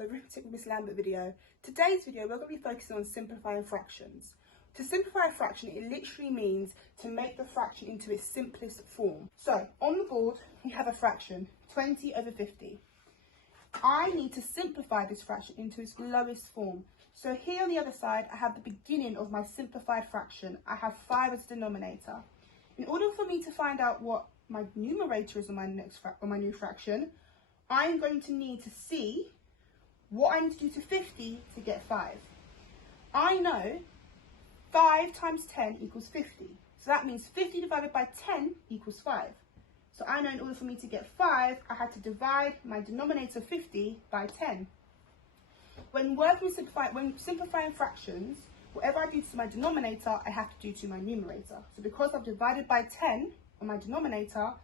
another Arithmetic with Miss Lambert video. Today's video we're going to be focusing on simplifying fractions. To simplify a fraction, it literally means to make the fraction into its simplest form. So on the board we have a fraction, 20 over 50. I need to simplify this fraction into its lowest form. So here on the other side I have the beginning of my simplified fraction. I have 5 as denominator. In order for me to find out what my numerator is on my new fraction, I'm going to need to see what I need to do to 50 to get 5. I know 5 times 10 equals 50. So that means 50 divided by 10 equals 5. So I know in order for me to get 5, I had to divide my denominator 50 by 10. When simplifying fractions, whatever I do to my denominator, I have to do to my numerator. So because I've divided by 10 on my denominator,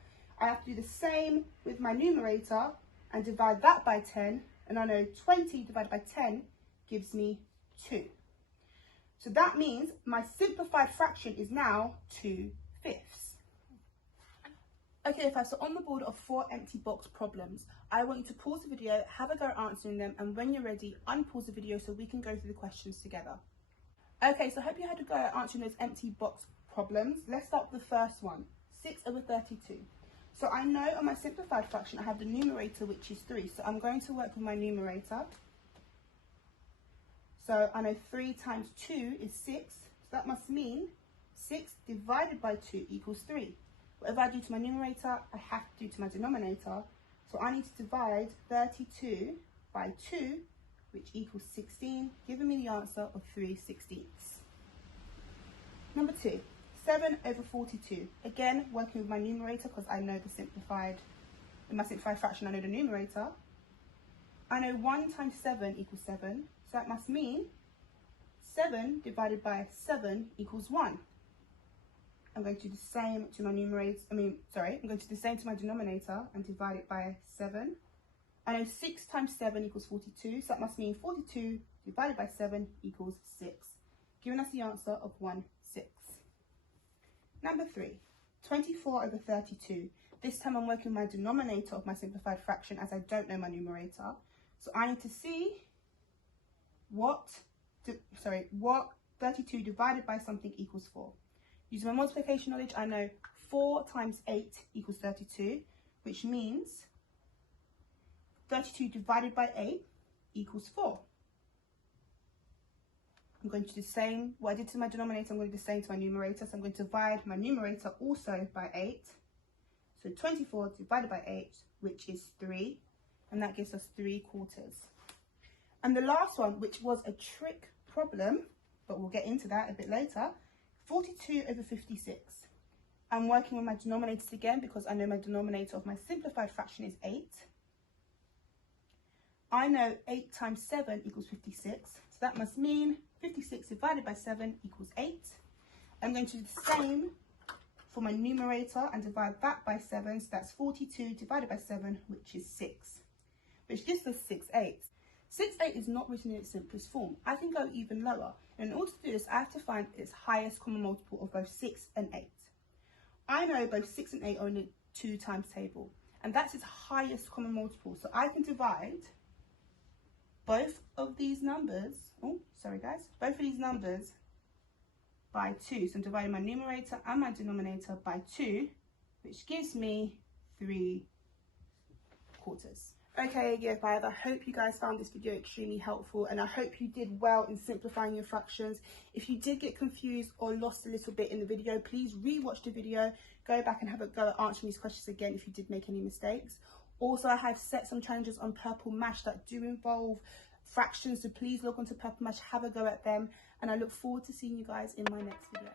I have to do the same with my numerator and divide that by 10, and I know 20 divided by 10 gives me 2. So that means my simplified fraction is now 2/5. Okay, so on the board are 4 empty box problems. I want you to pause the video, have a go at answering them, and when you're ready, unpause the video so we can go through the questions together. Okay, so I hope you had a go at answering those empty box problems. Let's start with the first one, 6 over 32. So I know on my simplified fraction I have the numerator, which is 3. So I'm going to work with my numerator. So I know 3 times 2 is 6. So that must mean 6 divided by 2 equals 3. Whatever I do to my numerator, I have to do to my denominator. So I need to divide 32 by 2, which equals 16, giving me the answer of 3/16. Number 2. 7 over 42. Again, working with my numerator because I know in my simplified fraction I know the numerator. I know 1 times 7 equals 7, so that must mean 7 divided by 7 equals 1. I'm going to do the same to my I'm going to do the same to my denominator and divide it by 7. I know 6 times 7 equals 42, so that must mean 42 divided by 7 equals 6, giving us the answer of 1/6. Number 3, 24 over 32. This time I'm working with my denominator of my simplified fraction as I don't know my numerator. So I need to see what 32 divided by something equals 4. Using my multiplication knowledge, I know 4 times 8 equals 32, which means 32 divided by 8 equals 4. I'm going to do the same, what I did to my denominator, I'm going to do the same to my numerator. So I'm going to divide my numerator also by 8. So 24 divided by 8, which is 3. And that gives us 3/4. And the last one, which was a trick problem, but we'll get into that a bit later, 42 over 56. I'm working with my denominators again because I know my denominator of my simplified fraction is 8. I know 8 times 7 equals 56. So that must mean 56 divided by 7 equals 8. I'm going to do the same for my numerator and divide that by 7. So that's 42 divided by 7, which is 6, which gives us 6/8. 6/8 is not written in its simplest form. I can go even lower. And in order to do this, I have to find its highest common multiple of both 6 and 8. I know both 6 and 8 are in the 2 times table, and that's its highest common multiple. So I can divide both of these numbers, both of these numbers by 2. So I'm dividing my numerator and my denominator by 2, which gives me 3/4. Okay, year 5, I hope you guys found this video extremely helpful, and I hope you did well in simplifying your fractions. If you did get confused or lost a little bit in the video, please re-watch the video, go back and have a go at answering these questions again if you did make any mistakes. Also, I have set some challenges on Purple Mash that do involve fractions, so please log on to Purple Mash, have a go at them, and I look forward to seeing you guys in my next video.